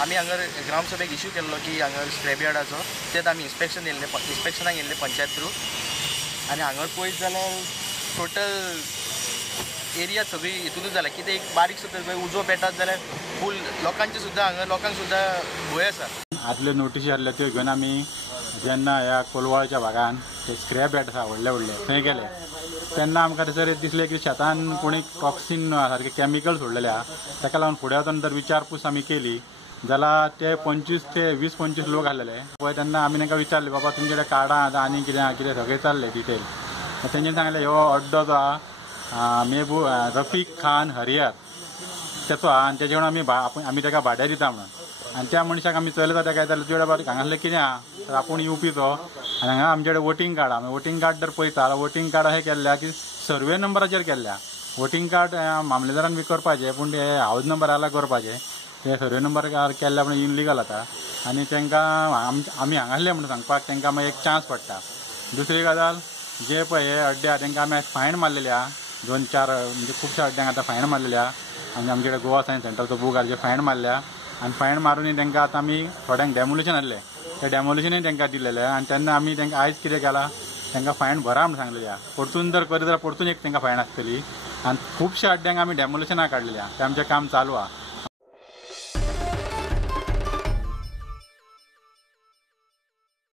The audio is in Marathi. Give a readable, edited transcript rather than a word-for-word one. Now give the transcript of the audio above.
आमी हांगर ग्रामसभेक इश्यू केल्लो की हांगर स्क्रॅप यार्डाचो तेच आमी इन्स्पेक्शनाक येयल्ले पंचायत थ्रू आनी हांगर पळयत जाल्यार टोटल एरिया सगळी हितूनच जाला कितें एक बारीक सुद्दां खंय उजो पेटात जाल्यार फूल लोकांचे सुद्दां हांगा लोकांक सुद्दां भंय आसा। आदल्यो नोटीसी आसल्यो त्यो घेवन आमी जेन्ना ह्या कोलवाळच्या भागान ते स्क्रॅप यार्ड आसा व्हडले व्हडले थंय गेले तेन्ना आमकां थंयसर दिसलें की शेतान कोणी टॉक्सीन सारके केमिकल सोडलेले आहा ताका लागून फुडें वचून जर विचारपूस आमी केली जाल्यार ते 25 ते 20-25 लोक आसलेले पळय तेन्ना आमी तांकां विचारलें बाबा तुमचे कडेन कार्डां आतां आनी कितें सगळें चाललें डिटेल तेंच्यानी सांगलें हो अड्डो जो आहा रफीक खान हरियार तेचो आहा आनी तेजे कडून आमी ताका भाड्यार दिता म्हणून आनी त्या मनशाक आमी चलयता ताका येताले तुजे कडेन हांगासलें कितें आहा तर आपूण येवपीचो आनी हांगा आमचे कडेन वोटींग कार्ड आहा वोटींग कार्ड जर पळयता जाल्यार वोटींग कार्ड अशें केल्ल्या की सर्वे नंबराचेर केल्ल्या वोटींग कार्ड मामलेदारान बी करपाचें पूण ते हावज नंबर आला करपाचें ते सर्वे नंबर केल्ल्या पूण इनलिगल जाता आनी तांकां आमी हांगासले म्हणून सांगपाक तांकां मागीर एक चान्स पडटा। दुसरी गजाल जे पळय हे अड्डे आहा तांकां आमी फायन मारलेले आहा 2-4 म्हणजे खुबश्या अड्ड्यांक आतां फायन मारलेले आहा आनी आमचे कडेन गोवा सायन्स सेंटरचो बूक आहा जे फायन मारल्या आनी फायन मारून तांकां आतां आमी थोड्यांक डेमोलिशन आहलें ते डेमोलिशनूय तांकां दिलेलें आनी तेन्ना आमी तांकां आयज कितें केलां तांकां फायन भरा म्हणून सांगलेलें आहा परतून जर करीत जाल्यार परतून एक तांकां फायन आसतली आनी खुबश्या अड्ड्यांक आमी डेमोलिशनाक काडलेलें आहा तें आमचें काम चालू आहा।